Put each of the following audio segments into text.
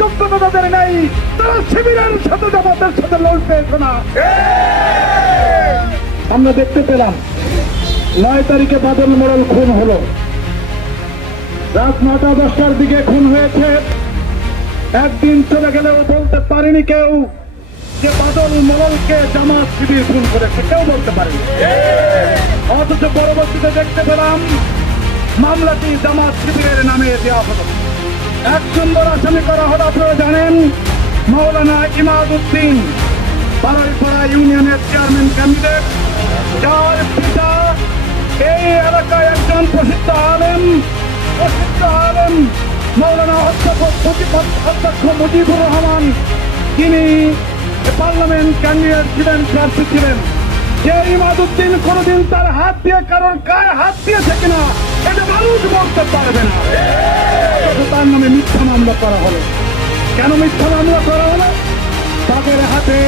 যোগ্যতা তাদের নেই, তারা শিবিরের সাথে জামাতের সাথে লড়তে না। আমরা দেখতে পেলাম 9 তারিখে বাদল মোড়ল খুন হলো, রাত 9টা 10টার দিকে খুন হয়েছে। একদিন চলে গেলেও বলতে পারেনি কেউ যে বাদল মোড়লকে জামাত শিবির খুন করেছে, কেউ বলতে পারেনি। অথচ পরবর্তীতে দেখতে পেলাম মামলাটি জামাত শিবিরের নামে দেওয়া হলো। 1 নম্বর আসামি করা হলো, আপনারা জানেন, মাওলানা ইমাদউদ্দিন, বারাইপাড়া ইউনিয়নের চেয়ারম্যান ক্যান্ডিডেট, যার পিতা এই এলাকায় একজন প্রসিদ্ধ আলেম মাওলানা অধ্যক্ষ মুজিবুর রহমান, তিনি পার্লামেন্ট ক্যান্ডিডেট ছিলেন, প্রার্থী ছিলেন। যে ইমাদউদ্দিন কোনদিন তার হাত দিয়ে কারণ গায়ে হাত দিয়েছে কিনা এটা মানুষ বলতে পারবে না। তার নামে মিথ্যা মামলা করা হলো। কেন মিথ্যা মামলা করা হলো? তাদের হাতে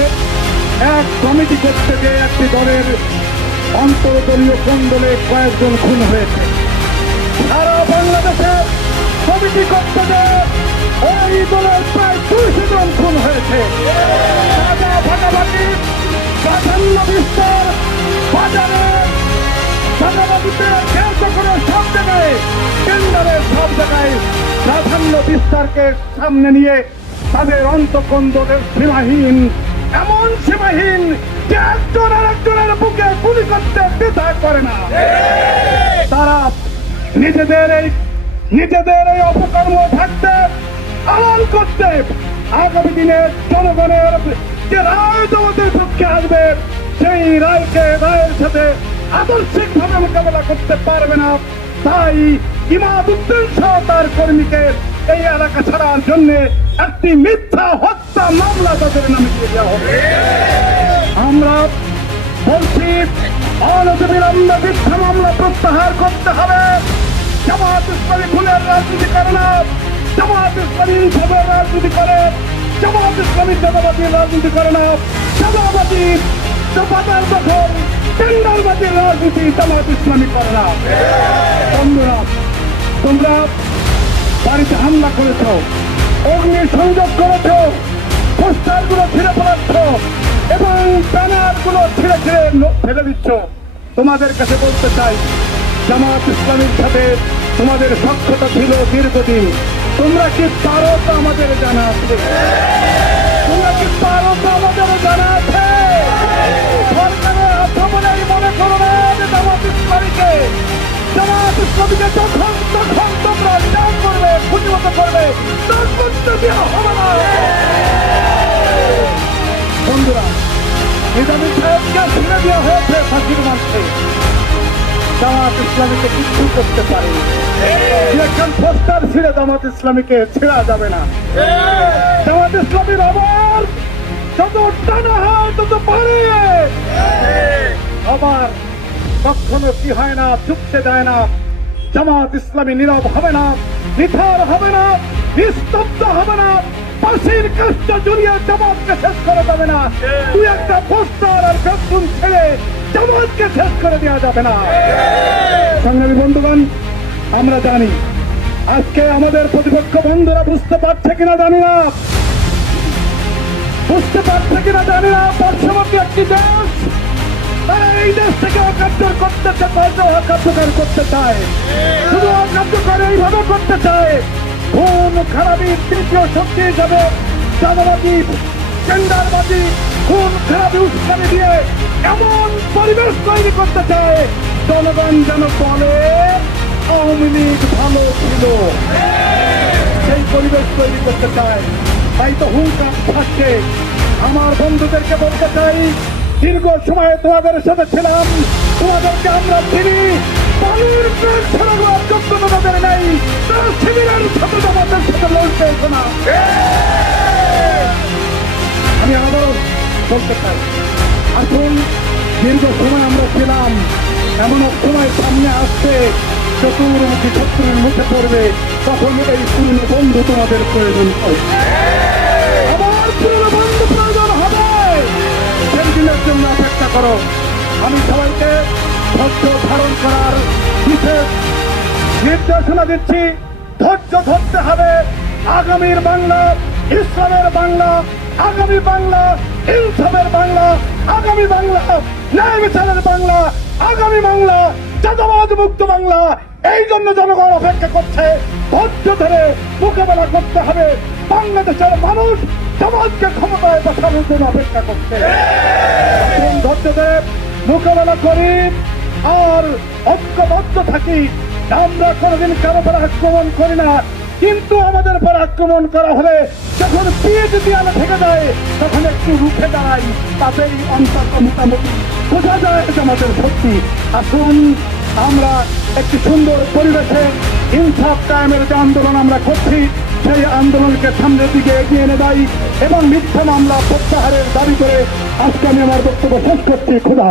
এক কমিটি করতে গিয়ে একটি দলের অন্তর্দলীয় কোন্দলে কয়েকজন খুন হয়েছে। সারা বাংলাদেশে কমিটি করতে গিয়ে ওই দলের প্রায় 200 জন খুন হয়েছে। ভাগাভাগি, প্রাধান্য বিস্তার, বাজারে ভাগাভাগিতে করে সব জায়গায়, টেন্ডারের সব জায়গায় প্রাধান্য বিস্তারকে সামনে নিয়ে তাদের অন্তঃকন্দলের সীমাহীন, এমন সীমাহীন যে একজন আর একজনের বুকে গুলি করতে দ্বিধা করে না। তারা নিজেদের এই অপকর্ম থাকতে আড়াল করতে আগামী দিনে জনগণের যে রায় তোমাদের পক্ষে আসবে সেই রায়ের সাথে আদর্শিকভাবে মোকাবেলা করতে পারবে না। তাই ইমাদউদ্দিন সহ তার কর্মীকে এই এলাকা ছাড়ার জন্য একটি মিথ্যা হত্যা মামলা তাদের নামে দিয়ে দেওয়া হবে। আমরা বলছি অনতিবিলম্বে মিথ্যা মামলা প্রত্যাহার করতে হবে। জামাত ইসলামী খুনের রাজনীতি করে না, জামাত ইসলামী ইনসাফের রাজনীতি করে, জামাত ইসলামী চাঁদাবাজির রাজনীতি করে না। চাঁদাবাজি, বাজার দখল, টেন্ডারবাজির রাজনীতি জামাত ইসলামী করে না। বন্ধুরা, তোমরা বাড়িতে হামলা করেছ, অগ্নি সংযোগ করেছ, পোস্টারগুলো ছিঁড়ে ফেলাচ্ছ এবং ব্যানারগুলো ছিঁড়ে ফেলে দিচ্ছ। তোমাদের কাছে বলতে চাই, জামাত ইসলামীর সাথে তোমাদের সখ্যতা ছিল দীর্ঘদিন। তোমরা কি পারো তো আমাদের জানা আছে? তোমরা কি পারো তো আমাদের জানা আছে? সরকারের আক্রমণেই মনে করো না যে জামাত ইসলামীকে যখন তোমরা যা করবে, খুঁজিমতো করবে, তার করতে দেওয়া হবে না। বন্ধুরা, নিজামী সাহেবকে ছিঁড়ে দেওয়া হয়েছে ফাঁসির মঞ্চে, জামাত ইসলামীকে কিছু করতে পারে। একজন পোস্টার ছিঁড়ে জামাত ইসলামীকে ছেড়া যাবে না। জামাত ইসলামীর আবার যত টানা হয় তত পারে। আবার কখনো কি হয় না, চুপতে দেয় না। জামাত ইসলামী নীরব হবে না, নিথর হবে না, নিস্তব্ধ হবে না। ফাঁসির কাজটা জড়িয়ে জামাতকে শেষ করা যাবে না। তুই একটা পোস্টার আর বেতন ছেড়ে জামাতকে শেষ করে দেওয়া যাবে না। সংগ্রামী বন্ধুগণ, আমরা জানি আজকে আমাদের প্রতিপক্ষ বন্ধুরা বুঝতে পারছে কিনা জানি না, পার্শ্ববর্তী একটি দেশ, তারা এই দেশ থেকে অকার্যকর করতে চায়। শুধু অকার্যকর এইভাবে করতে চায়, খুন খারাপির তৃতীয় শক্তি হিসাবে চাঁদাবাজি, টেন্ডারবাজি, খুন খারাপি উস্কানি দিয়ে এমন পরিবেশ তৈরি করতে চায় জনগণ যেন বলে আওয়ামী লীগ ভালো ছিল। সেই পরিবেশ তৈরি করতে চায়। তাই তো হুঙ্কার থাকছে। আমার বন্ধুদেরকে বলতে চাই, দীর্ঘ সময় তোমাদের সাথে ছিলাম, তোমাদেরকে আমরা চিনি। পানির পেট ছাড়ানোর যোগ্যতা তাদের নেই, তারা শিবিরের সাথে তোমাদের সাথে লড়তে না। আমি আবারও বলতে চাই, আসুন, দীর্ঘ সময় আমরা ছিলাম, এমন সময় সামনে আসছে চতুর্মুখী শত্রুর মুখে পড়বে, তখন এই পুরনো বন্ধু তোমাদের প্রয়োজন হবে। আবার পুরনো বন্ধু প্রয়োজন হবে। সেই দিনের জন্য অপেক্ষা করো। আমি সবাইকে ধৈর্য ধারণ করার বিশেষ নির্দেশনা দিচ্ছি। ধৈর্য ধরতে হবে, আগামীর বাংলা ইসলামের বাংলা, আগামী বাংলা ইনসাফের বাংলা, আগামী বাংলা ন্যায় বিচারের বাংলা, আগামী বাংলা চাঁদাবাজ মুক্ত বাংলা। এই জন্য জনগণ অপেক্ষা করছে। ধৈর্য ধরে মোকাবেলা করতে হবে। বাংলাদেশের মানুষ সমাজকে ক্ষমতায় বসানোর জন্য অপেক্ষা করছে। এখন ধৈর্য ধরে মোকাবেলা করি আর ঐক্যবদ্ধ থাকি। আমরা কোনোদিন কারো উপর আক্রমণ করি না, কিন্তু আমাদের উপর আক্রমণ করা হলে যখন পিঠ দেয়ালে থেকে যায় তখন একটু রুখে দাঁড়াই, তাতেই অন্তত মোটামুটি বোঝা যায় যে আমাদের শক্তি। আসুন আমরা একটি সুন্দর পরিবেশে ইনসাফ কায়েমের যে আন্দোলন আমরা করছি সেই আন্দোলনকে সামনের দিকে এগিয়ে এনে দেয় এবং মিথ্যা মামলা প্রত্যাহারের দাবি করে আজকে আমি আমার বক্তব্য শেষ করছি। খুদা।